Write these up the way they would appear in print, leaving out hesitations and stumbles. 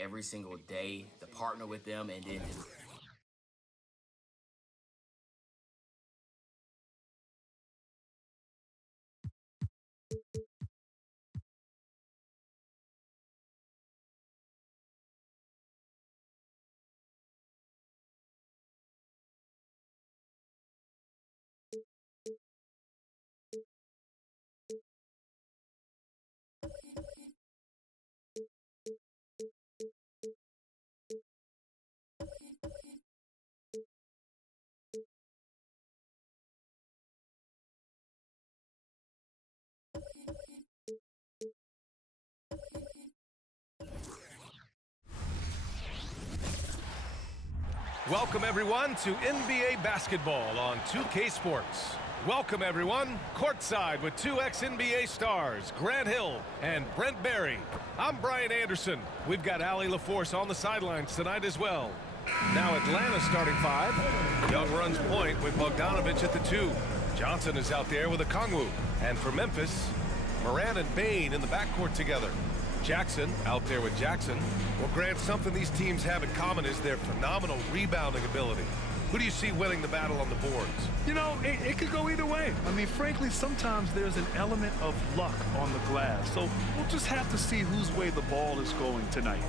every single day to partner with them and then just Welcome everyone to NBA basketball on 2K Sports. Welcome everyone, courtside with two ex-NBA stars, Grant Hill and Brent Barry. I'm Brian Anderson. We've got Allie LaForce on the sidelines tonight as well. Now Atlanta starting five. Young runs point with Bogdanovic at the 2. Johnson is out there with Okongwu. And for Memphis, Morant and Bain in the backcourt together. Jackson out there with Jackson. Well, Grant, something these teams have in common is their phenomenal rebounding ability. Who do you see winning the battle on the boards? You know, it could go either way. I mean, frankly, sometimes there's an element of luck on the glass. So we'll just have to see whose way the ball is going tonight.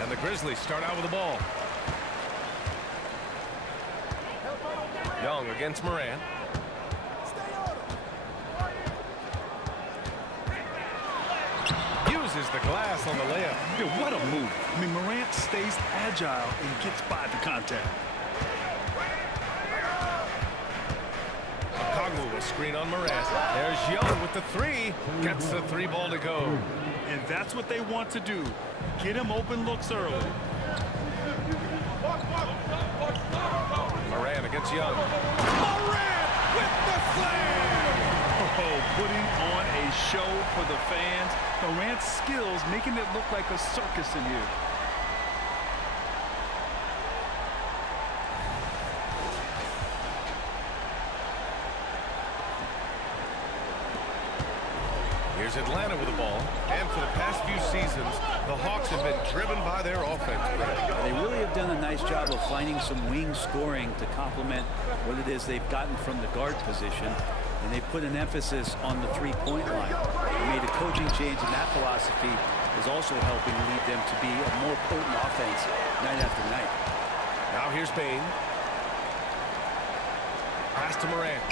And the Grizzlies start out with the ball. Young against Morant. Uses the glass on the layup. Dude, what a move. I mean, Morant stays agile and gets by the contact. Okongwu, a screen on Morant. There's Young with the 3. Gets the 3 ball to go. And that's what they want to do. Get him open looks early. Morant against Young. Morant with the slam! Oh, putting on a show for the fans. Morant's skills making it look like a circus in here. Here's Atlanta with the ball. And for the past few seasons, the Hawks have been driven by their offense. They really have done a nice job of finding some wing scoring to complement what it is they've gotten from the guard position. And they put an emphasis on the three-point line. They made a coaching change, and that philosophy is also helping lead them to be a more potent offense night after night. Now here's Bain. Pass to Morant.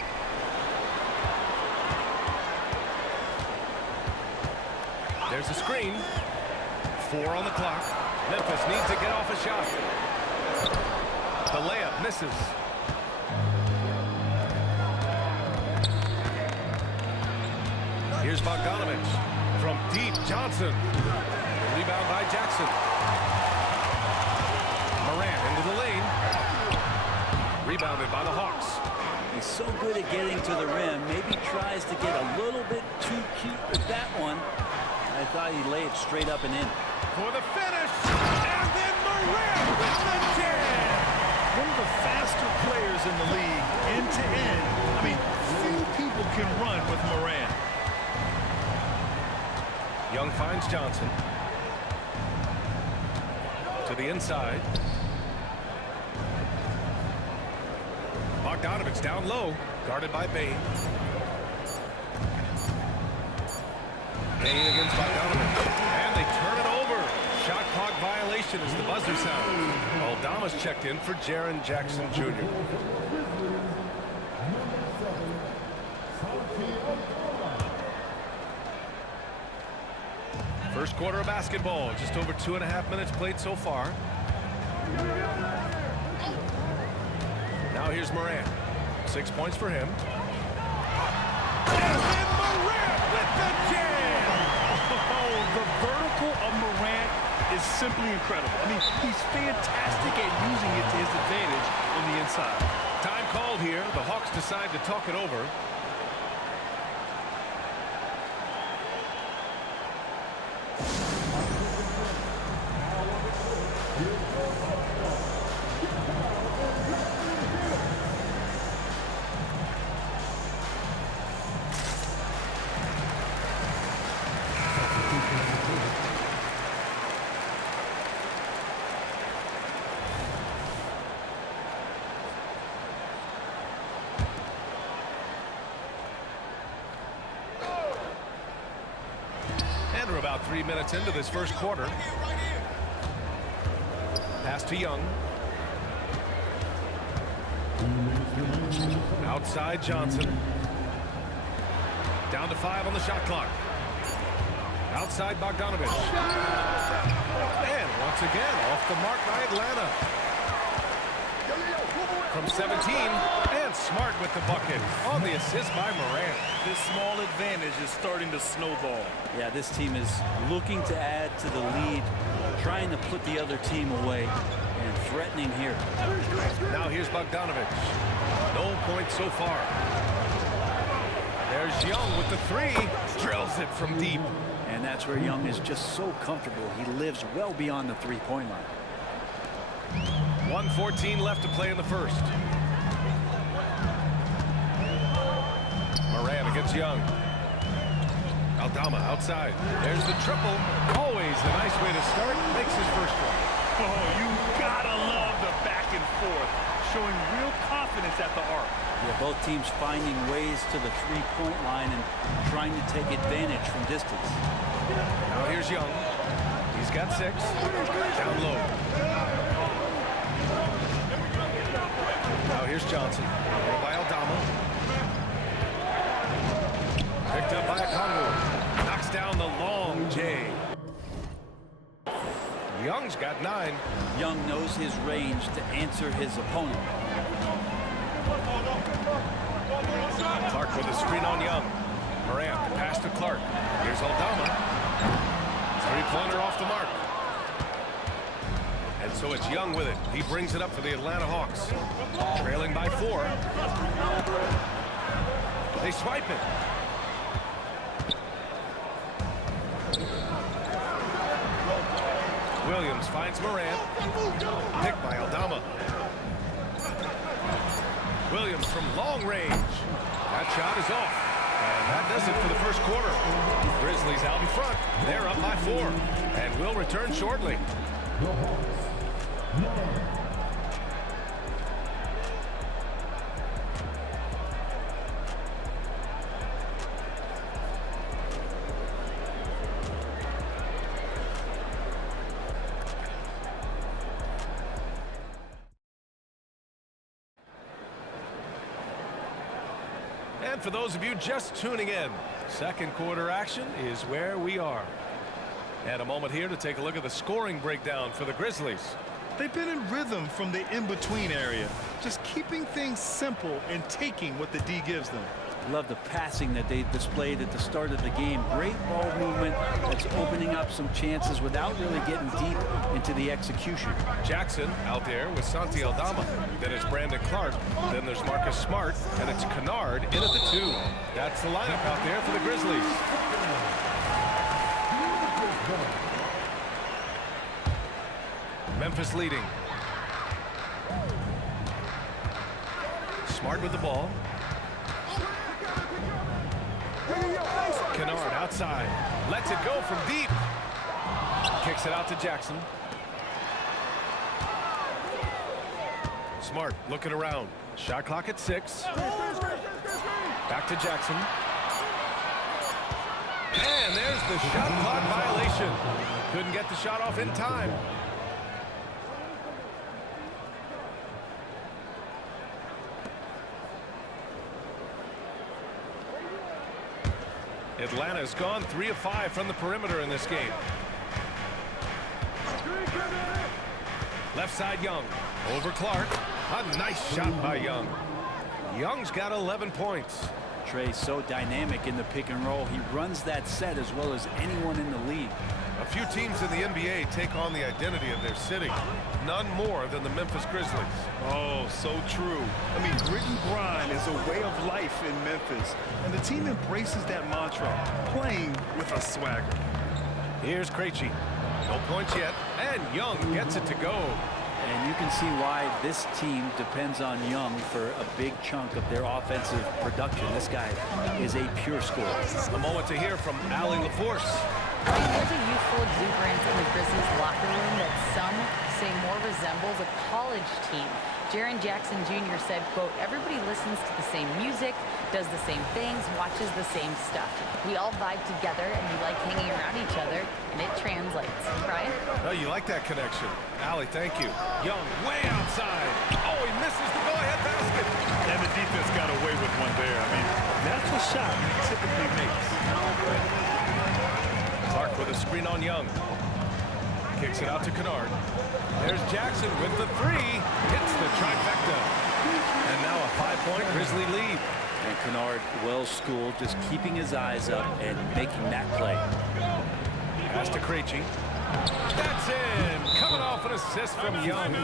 There's a screen. 4 on the clock. Memphis needs to get off a shot. The layup misses. Here's Bogdanovic. From deep, Johnson. Rebound by Jackson. Morant into the lane. Rebounded by the Hawks. He's so good at getting to the rim. Maybe tries to get a little bit too cute with that one. I thought he'd lay it straight up and in. For the finish, and then Morant with the jam! One of the faster players in the league, end to end. I mean, few people can run with Morant. Young finds Johnson. To the inside. Bogdanovic down low, guarded by Bain. Bain against Bogdanovic. And they turn it over. Shot clock violation as the buzzer sounds. Aldama's checked in for Jaren Jackson Jr. First quarter of basketball. Just over 2.5 minutes played so far. Now here's Morant. 6 points for him. And then Morant with the jam! Oh, the vertical of Morant is simply incredible. I mean, he's fantastic at using it to his advantage on the inside. Time called here. The Hawks decide to talk it over. We're about 3 minutes into this first quarter. Pass to Young. Outside Johnson. Down to 5 on the shot clock. Outside Bogdanovich. And once again off the mark by Atlanta. From 17, and Smart with the bucket on the assist by Morant. This small advantage is starting to snowball. Yeah, this team is looking to add to the lead, trying to put the other team away, and threatening here. Now here's Bogdanovich. No points so far. There's Young with the 3. Drills it from deep. And that's where Young is just so comfortable. He lives well beyond the three-point line. 1:14 left to play in the first. Morant against Young. Aldama outside. There's the triple. Always a nice way to start. Makes his first one. Oh, you gotta love the back and forth, showing real confidence at the arc. Yeah, both teams finding ways to the three-point line and trying to take advantage from distance. Now here's Young. He's got 6. Down low. Now here's Johnson. By Aldama. Picked up by Congo. Knocks down the long J. Young's got 9. Young knows his range to answer his opponent. Clark with a screen on Young. Morant pass to Clark. Here's Aldama. 3-pointer off the mark. And so it's Young with it. He brings it up for the Atlanta Hawks. Trailing by 4. They swipe it. Williams finds Morant. Picked by Aldama. Williams from long range. That shot is off. And that does it for the first quarter. Grizzlies out in front. They're up by 4. And will return shortly. And for those of you just tuning in, second quarter action is where we are. And a moment here to take a look at the scoring breakdown for the Grizzlies. They've been in rhythm from the in-between area, just keeping things simple and taking what the D gives them. Love the passing that they displayed at the start of the game. Great ball movement that's opening up some chances without really getting deep into the execution. Jackson out there with Santi Aldama. Then it's Brandon Clark. Then there's Marcus Smart. And it's Kennard in at the 2. That's the lineup out there for the Grizzlies. Memphis leading. Smart with the ball. Kennard outside. Lets it go from deep. Kicks it out to Jackson. Smart looking around. Shot clock at 6. Back to Jackson. And there's the shot clock violation. Couldn't get the shot off in time. Atlanta's gone 3 of 5 from the perimeter in this game. Left side Young. Over Clark. A nice shot by Young. Young's got 11 points. Trey's so dynamic in the pick and roll. He runs that set as well as anyone in the league. A few teams in the NBA take on the identity of their city. None more than the Memphis Grizzlies. Oh, so true. I mean, grit and grind is a way of life in Memphis, and the team embraces that mantra, playing with a swagger. Here's Krejci. No points yet, and Young gets it to go. And you can see why this team depends on Young for a big chunk of their offensive production. This guy is a pure scorer. A moment to hear from Allie LaForce. There's a youthful exuberance in the Grizzlies locker room that some say more resembles a college team. Jaren Jackson Jr. said, quote, "Everybody listens to the same music, does the same things, watches the same stuff. We all vibe together and we like hanging around each other, and it translates." Brian? Oh, you like that connection. Allie, thank you. Young way outside. Oh, he misses the go-ahead basket. And the defense got away with one there. I mean, that's a shot he typically makes. Clark with a screen on Young. Kicks it out to Kennard. There's Jackson with the three. Hits the trifecta. And now a 5-point Grizzly lead. And Kennard, well schooled, just keeping his eyes up and making that play. Pass to Krejci. That's in. Coming off an assist from Young.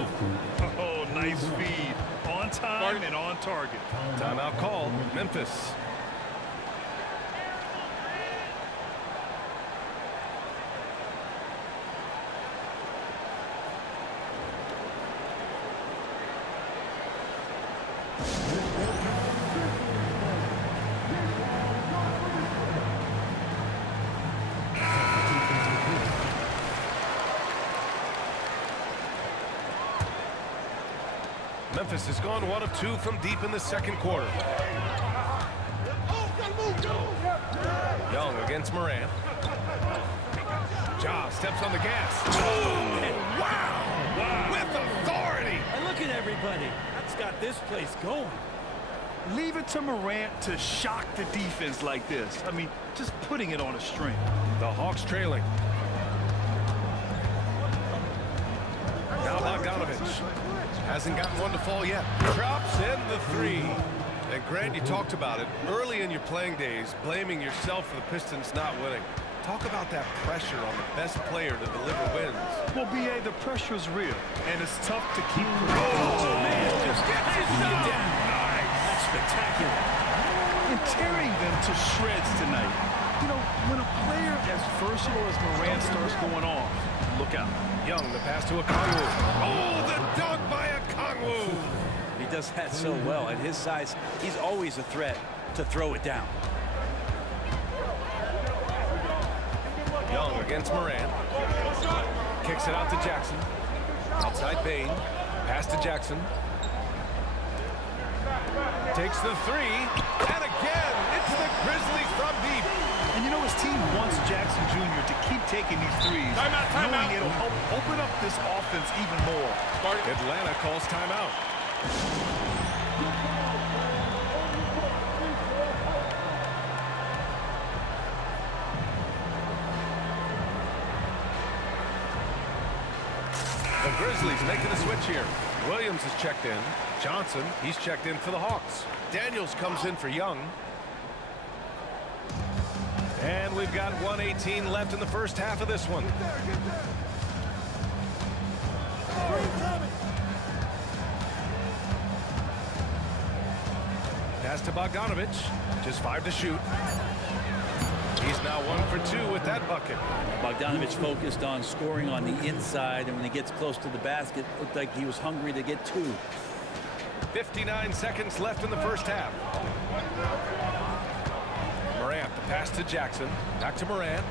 Oh, nice feed. On time and on target. Timeout called. Memphis. Memphis has gone 1 of 2 from deep in the second quarter. Young against Morant. Ja steps on the gas. Oh, and wow! With authority! And look at everybody. That's got this place going. Leave it to Morant to shock the defense like this. I mean, just putting it on a string. The Hawks trailing. Now Bogdanovich. Hasn't gotten one to fall yet. Drops in the three. And Grant, you talked about it early in your playing days, blaming yourself for the Pistons not winning. Talk about that pressure on the best player to deliver wins. Well, B.A., the pressure's real, and it's tough to keep. Oh, man, just gets it down. Nice. That's spectacular. And tearing them to shreds tonight. You know, when a player as versatile as Morant starts going off, look out. Young, the pass to Okongwu. Oh, the dunk by Okongwu. He does that so well. At his size, he's always a threat to throw it down. Young against Morant. Kicks it out to Jackson. Outside Bain. Pass to Jackson. Takes the three. And again, it's the Grizzlies from deep. And you know his team wants Jackson Jr. to keep taking these threes, knowing it'll help open up this offense even more. Atlanta calls timeout. The Grizzlies making a switch here. Williams is checked in. Johnson, he's checked in for the Hawks. Daniels comes in for Young. And we've got 1:18 left in the first half of this one. Pass to Bogdanovich. Just 5 to shoot. He's now 1 for 2 with that bucket. Bogdanovich focused on scoring on the inside, and when he gets close to the basket, it looked like he was hungry to get 2. 59 seconds left in the first half. Morant, the pass to Jackson. Back to Morant.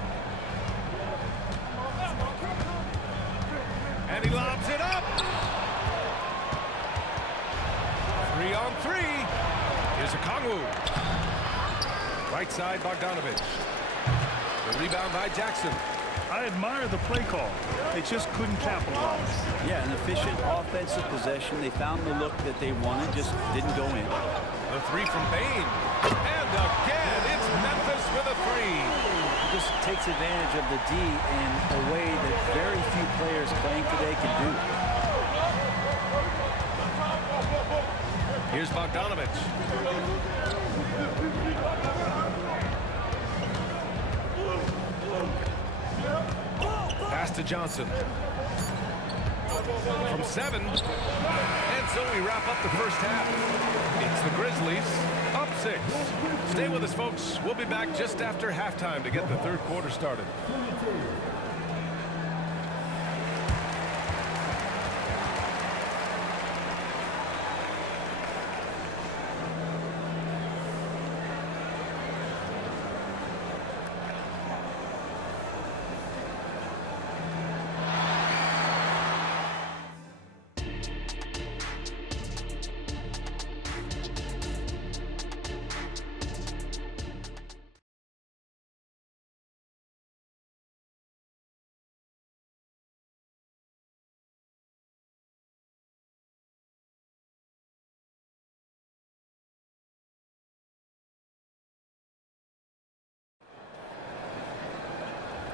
And he lobs it up. 3 on 3. Here's Okongwu. Right side, Bogdanovich. The rebound by Jackson. I admire the play call. They just couldn't capitalize. Yeah, an efficient offensive possession. They found the look that they wanted, just didn't go in. The three from Bain. And again, it's Memphis with a three. He just takes advantage of the D in a way that very few players playing today can do. Here's Bogdanovich. Pass to Johnson. From 7. And so we wrap up the first half. It's the Grizzlies up 6. Stay with us, folks. We'll be back just after halftime to get the third quarter started.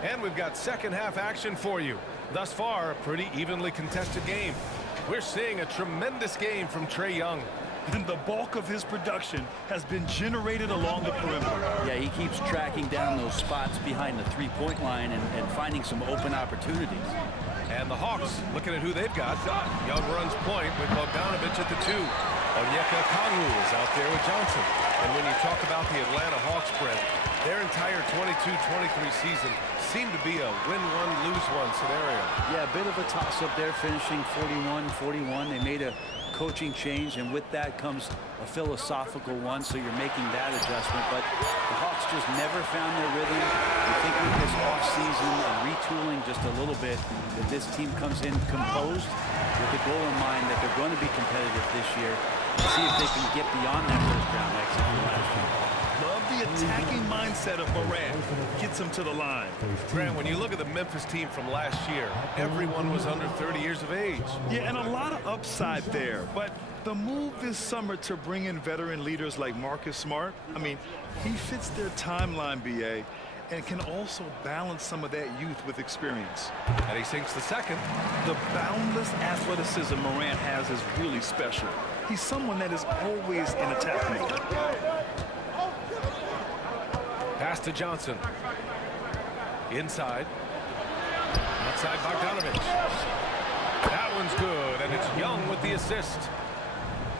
And we've got second half action for you. Thus far, a pretty evenly contested game. We're seeing a tremendous game from Trae Young. And the bulk of his production has been generated along the perimeter. Yeah, he keeps tracking down those spots behind the three-point line and finding some open opportunities. And the Hawks, looking at who they've got. Young runs point with Bogdanovich at the 2. Onyeka Okongwu is out there with Johnson. And when you talk about the Atlanta Hawks, Brent, their entire 22-23 season seemed to be a win-one, lose-one scenario. Yeah, a bit of a toss-up there, finishing 41-41. They made a coaching change, and with that comes a philosophical one, so you're making that adjustment. But the Hawks just never found their rhythm. You think with this offseason and retooling just a little bit, that this team comes in composed with the goal in mind that they're going to be competitive this year and see if they can get beyond that first-round exit from last year. Love the attacking mindset of Morant. Gets him to the line. Grant, when you look at the Memphis team from last year, everyone was under 30 years of age. Yeah, and a lot of upside there. But the move this summer to bring in veteran leaders like Marcus Smart, I mean, he fits their timeline, BA, and can also balance some of that youth with experience. And he sinks the second. The boundless athleticism Morant has is really special. He's someone that is always in attack mode. Pass to Johnson. Inside. Outside Bogdanovich. That one's good, and it's Young with the assist.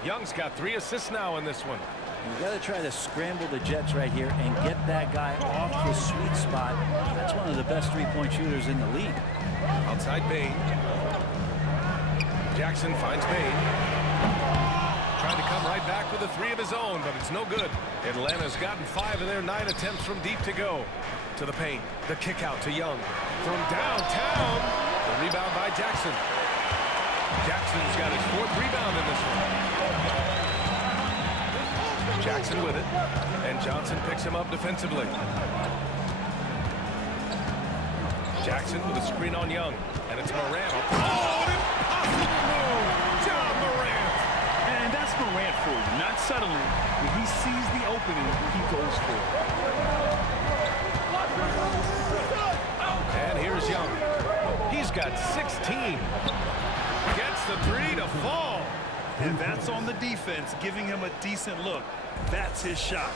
Young's got 3 assists now in this one. You've got to try to scramble the Jets right here and get that guy off the sweet spot. That's one of the best three-point shooters in the league. Outside Bain. Jackson finds Bain. Trying to come right back with a 3 of his own, but it's no good. Atlanta's gotten 5 of their 9 attempts from deep to go. To the paint. The kick out to Young. From downtown. The rebound by Jackson. Jackson's got his 4th rebound in this one. Jackson with it. And Johnson picks him up defensively. Jackson with a screen on Young. And it's Morant. Oh, an impossible move! John Morant! And that's Morant for you. Not suddenly. When he sees the opening, he goes for it. And here's Young. He's got 16. Gets the 3 to fall. And that's on the defense, giving him a decent look. That's his shot.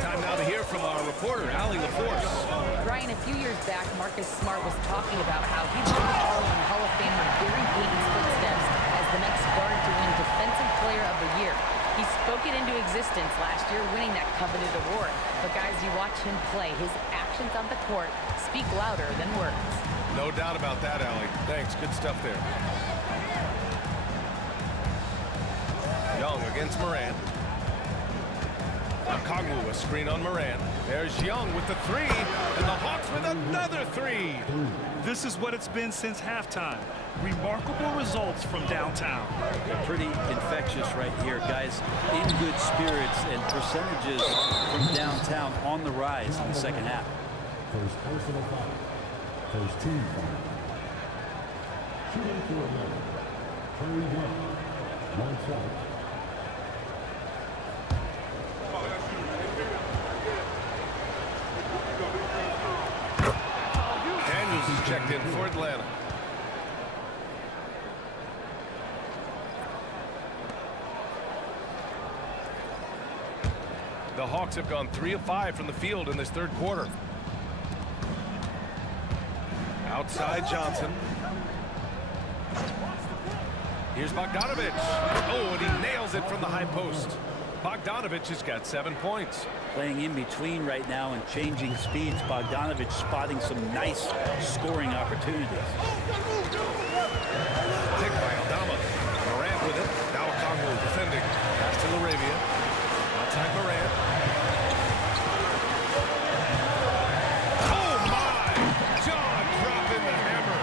Time now to hear from our reporter, Allie LaForce. Brian, a few years back, Marcus Smart was talking about how he'd like to follow in Hall of Famer Gary Payton's footsteps as the next guard to win Defensive Player of the Year. He spoke it into existence last year, winning that coveted award. But guys, you watch him play, his actions on the court speak louder than words. No doubt about that, Allie. Thanks. Good stuff there. Young against Morant. Okongwu, a screen on Morant. There's Young with the 3, and the Hawks with another 3. This is what it's been since halftime. Remarkable results from downtown. Pretty infectious right here, guys. In good spirits and percentages from downtown on the rise in the second half. First personal foul. First team foul. Shooting for 11. Trae Young. One shot. Checked in for Atlanta. The Hawks have gone 3 of 5 from the field in this third quarter. Outside Johnson. Here's Bogdanovich. Oh, and he nails it from the high post. Bogdanovich has got 7 points. Playing in between right now and changing speeds. Bogdanovich spotting some nice scoring opportunities. Pick by Aldama. Morant with it. Now Okongwu defending. Pass to Laravia. Outside Morant. Oh my! John dropping the hammer.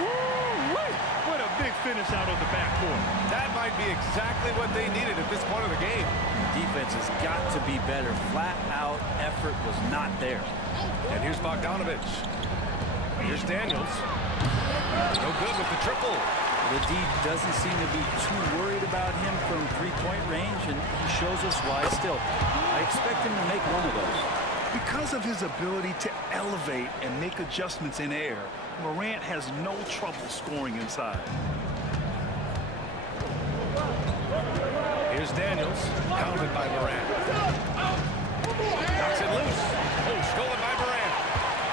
Woo-wee! What a big finish out of the backcourt. That might be exactly what they needed at this point of the game. Defense has got to be better. Flat out effort was not there. And here's Bogdanovich. Here's Daniels. No good with the triple. The D doesn't seem to be too worried about him from three-point range, and he shows us why still. I expect him to make one of those. Because of his ability to elevate and make adjustments in air, Morant has no trouble scoring inside. Here's Daniels, pounded by Morant. Knocks it loose. Oh, stolen by Morant.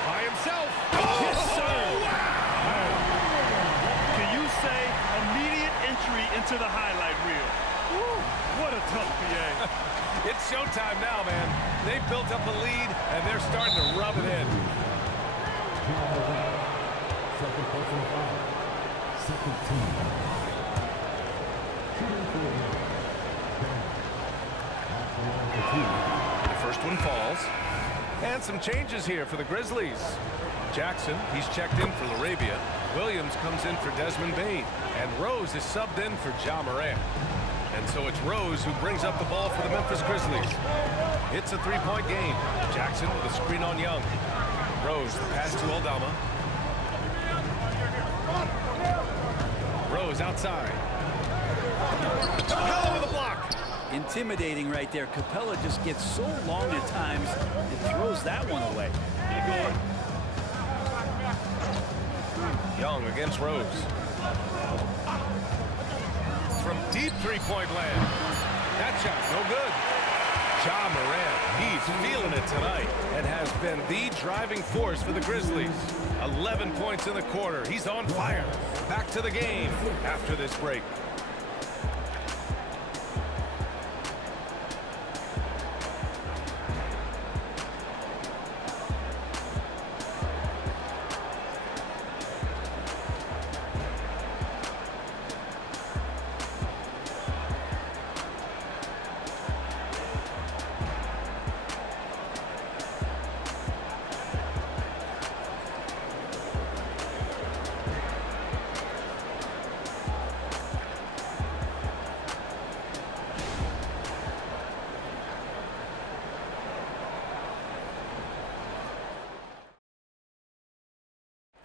By himself. Oh, Yes, sir. wow. Can you say immediate entry into the highlight reel? Woo, what a tough PA. It's showtime now, man. They've built up a lead, and they're starting to rub it in. Second personal foul. Second team. Shooting for one. The first one falls. And some changes here for the Grizzlies. Jackson, he's checked in for Larabia. Williams comes in for Desmond Bane. And Rose is subbed in for Ja Morant. And so it's Rose who brings up the ball for the Memphis Grizzlies. It's a three-point game. Jackson with a screen on Young. Rose, the pass to Aldama. Rose outside. Capella with a block. Intimidating right there. Capella just gets so long at times, it throws that one away. Young against Rose. From deep three-point land. That shot, no good. Ja Morant, he's feeling it tonight and has been the driving force for the Grizzlies. 11 points in the quarter. He's on fire. Back to the game after this break.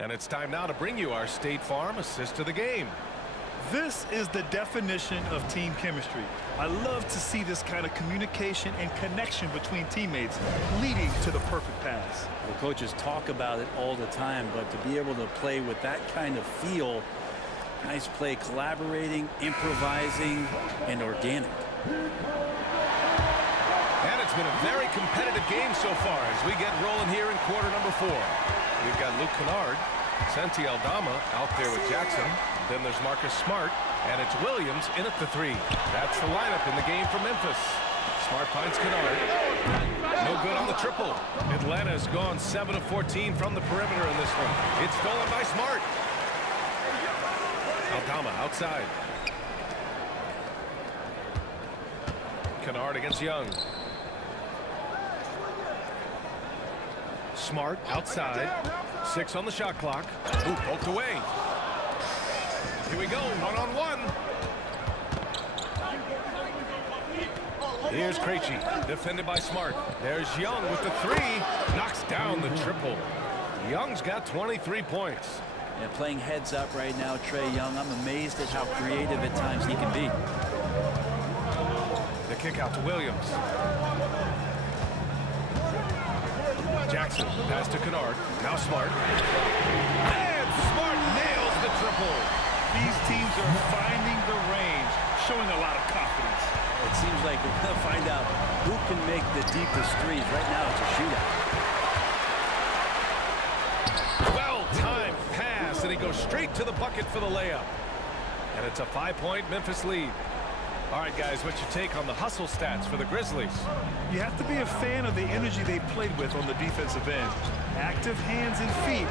And it's time now to bring you our State Farm assist of the game. This is the definition of team chemistry. I love to see this kind of communication and connection between teammates leading to the perfect pass. The coaches talk about it all the time, but to be able to play with that kind of feel, nice play, collaborating, improvising, and organic. And it's been a very competitive game so far as we get rolling here in quarter number 4. We've got Luke Kennard, Santi Aldama out there with Jackson. Then there's Marcus Smart, and it's Williams in at the 3. That's the lineup in the game for Memphis. Smart finds Kennard. No good on the triple. Atlanta's gone 7 of 14 from the perimeter in this one. It's stolen by Smart. Aldama outside. Kennard against Young. Smart outside. 6 on the shot clock. Ooh, poked away. Here we go, one-on-one. Here's Krejci, defended by Smart. There's Young with the 3. Knocks down the triple. Young's got 23 points. Yeah, playing heads up right now, Trae Young. I'm amazed at how creative at times he can be. The kick out to Williams. Jackson, pass to Kennard. Now Smart. And Smart nails the triple. These teams are finding the range, showing a lot of confidence. It seems like we're going to find out who can make the deepest threes. Right now, it's a shootout. Well-timed pass, and he goes straight to the bucket for the layup. And it's a 5-point Memphis lead. All right, guys, what's your take on the hustle stats for the Grizzlies? You have to be a fan of the energy they played with on the defensive end. Active hands and feet,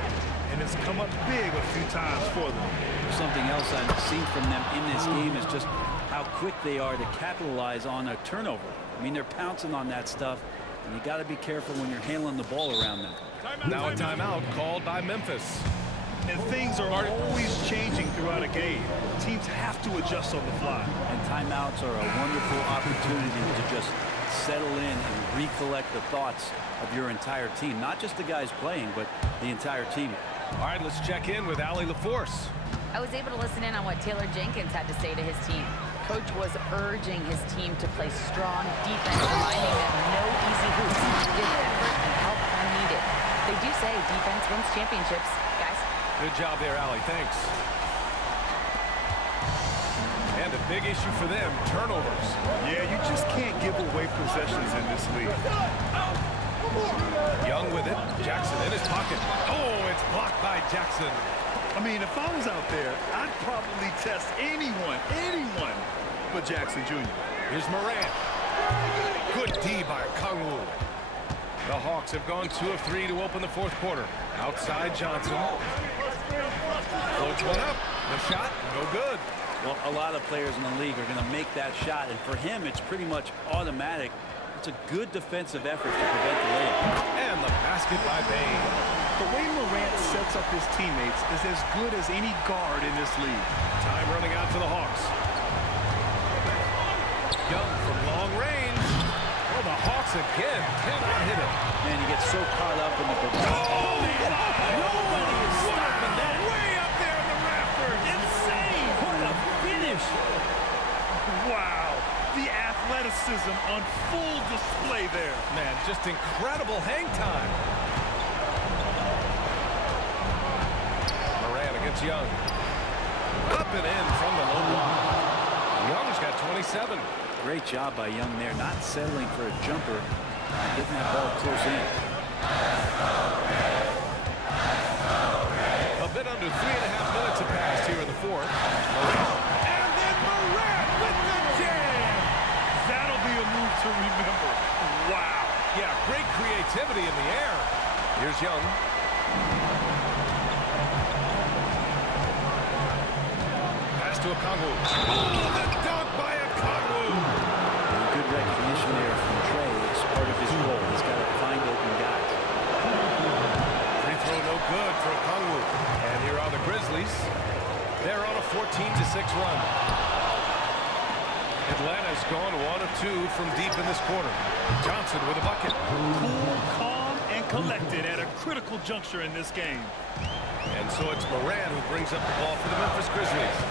and it's come up big a few times for them. Something else I've seen from them in this game is just how quick they are to capitalize on a turnover. I mean, they're pouncing on that stuff, and you got to be careful when you're handling the ball around them. Now a timeout called by Memphis. And things are always changing throughout a game. Teams have to adjust on the fly. And timeouts are a wonderful opportunity to just settle in and recollect the thoughts of your entire team. Not just the guys playing, but the entire team. All right, let's check in with Allie LaForce. I was able to listen in on what Taylor Jenkins had to say to his team. coach was urging his team to play strong defense, reminding them no easy hoops, give effort and help when needed. They do say defense wins championships, guys. Good job there, Allie. Thanks. And a big issue for them, turnovers. Yeah, you just can't give away possessions in this league. Young with it. Jackson in his pocket. Oh, it's blocked by Jackson. I mean, if I was out there, I'd probably test anyone but Jackson Jr. Here's Morant. Good D by Kangwoo. The Hawks have gone 2 of 3 to open the fourth quarter. Outside Johnson. Floats one up. The shot, no good. Well, a lot of players in the league are going to make that shot, and for him, it's pretty much automatic. It's a good defensive effort to prevent the layup. And the basket by Bain. The way Morant sets up his teammates is as good as any guard in this league. Time running out for the Hawks. Young from long range. Well, the Hawks again cannot hit it. Man, he gets so caught up in the Oh, man! Nobody is stopping that. Way up there in the rafters. Insane! What a finish! Wow, the athleticism on full display there. Man, just incredible hang time. Morant against Young. Up and in from the low block. Young's got 27. Great job by Young there, not settling for a jumper, getting that ball close in. A bit under 3.5 minutes have passed here in the fourth. And then Morant with the jam. That'll be a move to remember. Wow. Yeah, great creativity in the air. Here's Young. Pass to Okongwu. Oh, the dunk by Okongwu. Good recognition there from Trey. It's part of his role. He's got to find open guys. Free throw no good for Okongwu. And here are the Grizzlies. They're on a 14-6 run. Atlanta's gone 1 of 2 from deep in this quarter. Johnson with a bucket. Cool, calm, and collected at a critical juncture in this game. And so it's Morant who brings up the ball for the Memphis Grizzlies.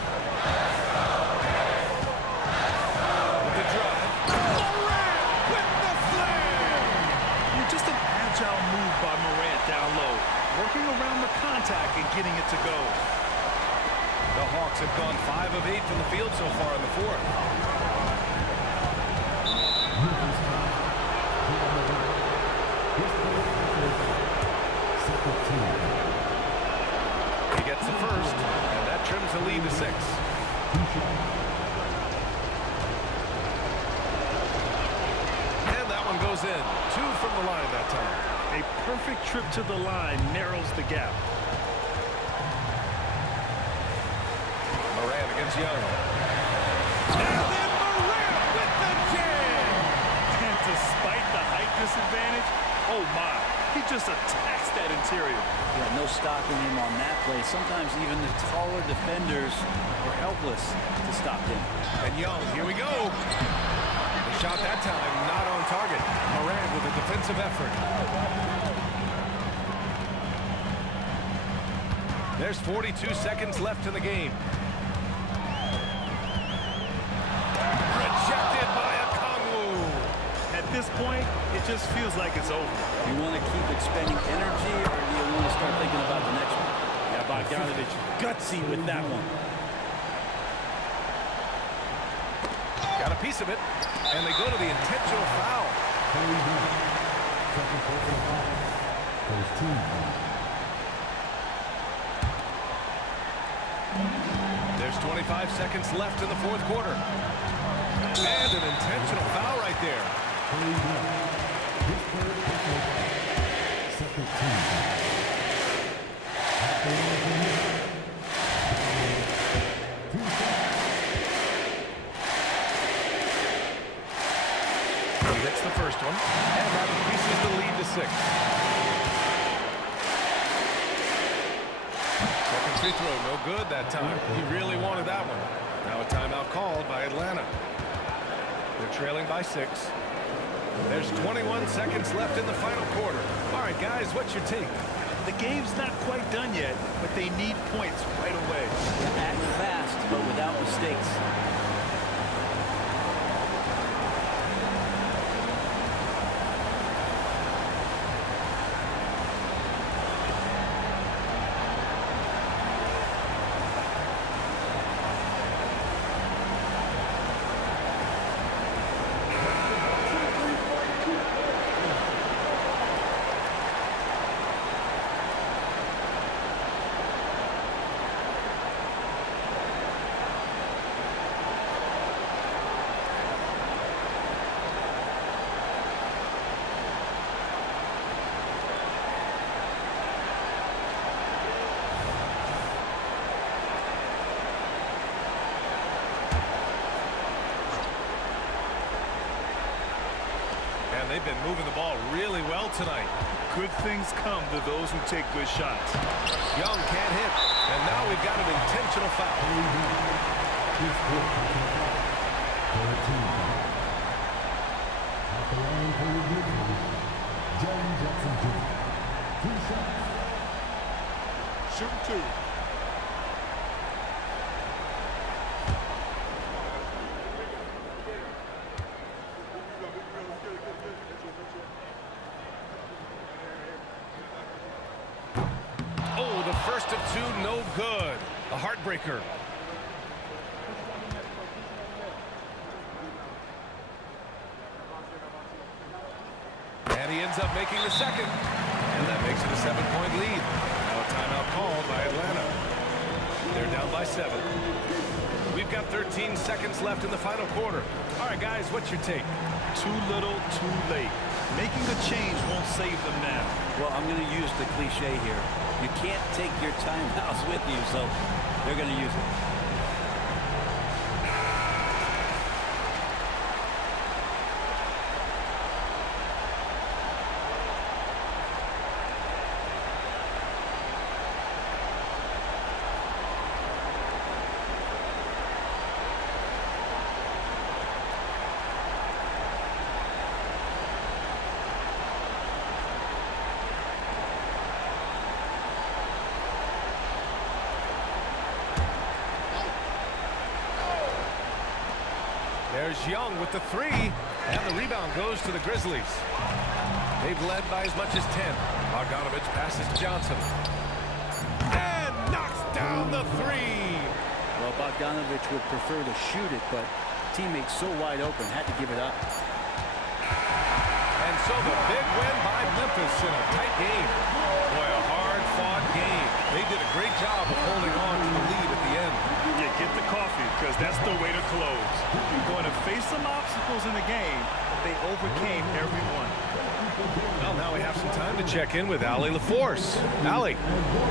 With the drive. Morant with the flare! Just an agile move by Morant down low, working around the contact and getting it to go. The Hawks have gone 5 of 8 from the field so far in the fourth. He gets the first, and that trims the lead to 6. And that one goes in. 2 from the line that time. A perfect trip to the line narrows the gap. Morant against Young. And then Morant with the jam! And despite the height disadvantage, oh my, he just attacks that interior. Yeah, no stopping him on that play. Sometimes even the taller defenders are helpless to stop him. And Young, here we go. The shot that time not on target. Morant with a defensive effort. There's 42 seconds left in the game. Rejected by Okongwu. At this point, it just feels like it's over. You want to keep expending energy, or do you want to start thinking about the next one? Yeah, Bogdanovich gutsy with that one. Got a piece of it, and they go to the intentional foul. There's 25 seconds left in the fourth quarter. And an intentional foul right there. He hits the first one, and that increases the lead to 6. Second free throw, no good that time. He really wanted that one. Now a timeout called by Atlanta. They're trailing by 6. There's 21 seconds left in the final quarter. All right, guys, what's your take? The game's not quite done yet, but they need points right away. Act fast, but without mistakes. Man, they've been moving the ball really well tonight. Good things come to those who take good shots. Young can't hit. And now we've got an intentional foul. His fourth personal foul. 13. At the line for the Grizzlies, Jaren Jackson Jr. 2 shots. Shoot 2. Oh, the first of 2, no good. A heartbreaker. And he ends up making the second. And that makes it a 7-point lead. Now a timeout called by Atlanta. They're down by 7. We've got 13 seconds left in the final quarter. All right, guys, what's your take? Too little, too late. Making a change won't save them now. Well, I'm going to use the cliche here. You can't take your timeouts with you, so they're going to use it. There's Young with the 3, and the rebound goes to the Grizzlies. They've led by as much as 10. Bogdanovich passes to Johnson. And knocks down the 3. Well, Bogdanovich would prefer to shoot it, but teammates so wide open, had to give it up. And so the big win by Memphis in a tight game. Boy, a hard-fought game. They did a great job of holding on to the lead at the end. Yeah, get the coffee, because that's the way to close. You're going to face some obstacles in the game. They overcame every one. Well, now we have some time to check in with Allie LaForce. Allie.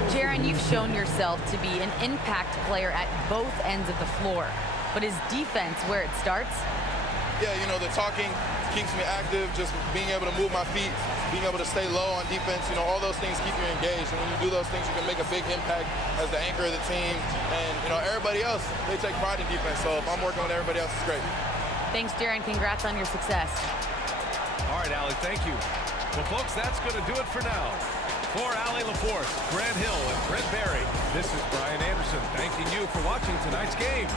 Jaren, you've shown yourself to be an impact player at both ends of the floor. But is defense where it starts? Yeah, you know, the talking keeps me active, just being able to move my feet, being able to stay low on defense, you know, all those things keep you engaged. And when you do those things, you can make a big impact as the anchor of the team. And, you know, everybody else, they take pride in defense. So if I'm working with everybody else, it's great. Thanks, Jaren. Congrats on your success. All right, Allie, thank you. Well, folks, that's going to do it for now. For Allie LaForce, Grant Hill, and Brent Barry, this is Brian Anderson thanking you for watching tonight's game.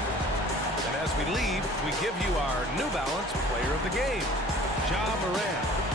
And as we leave, we give you our New Balance Player of the Game, Ja Morant.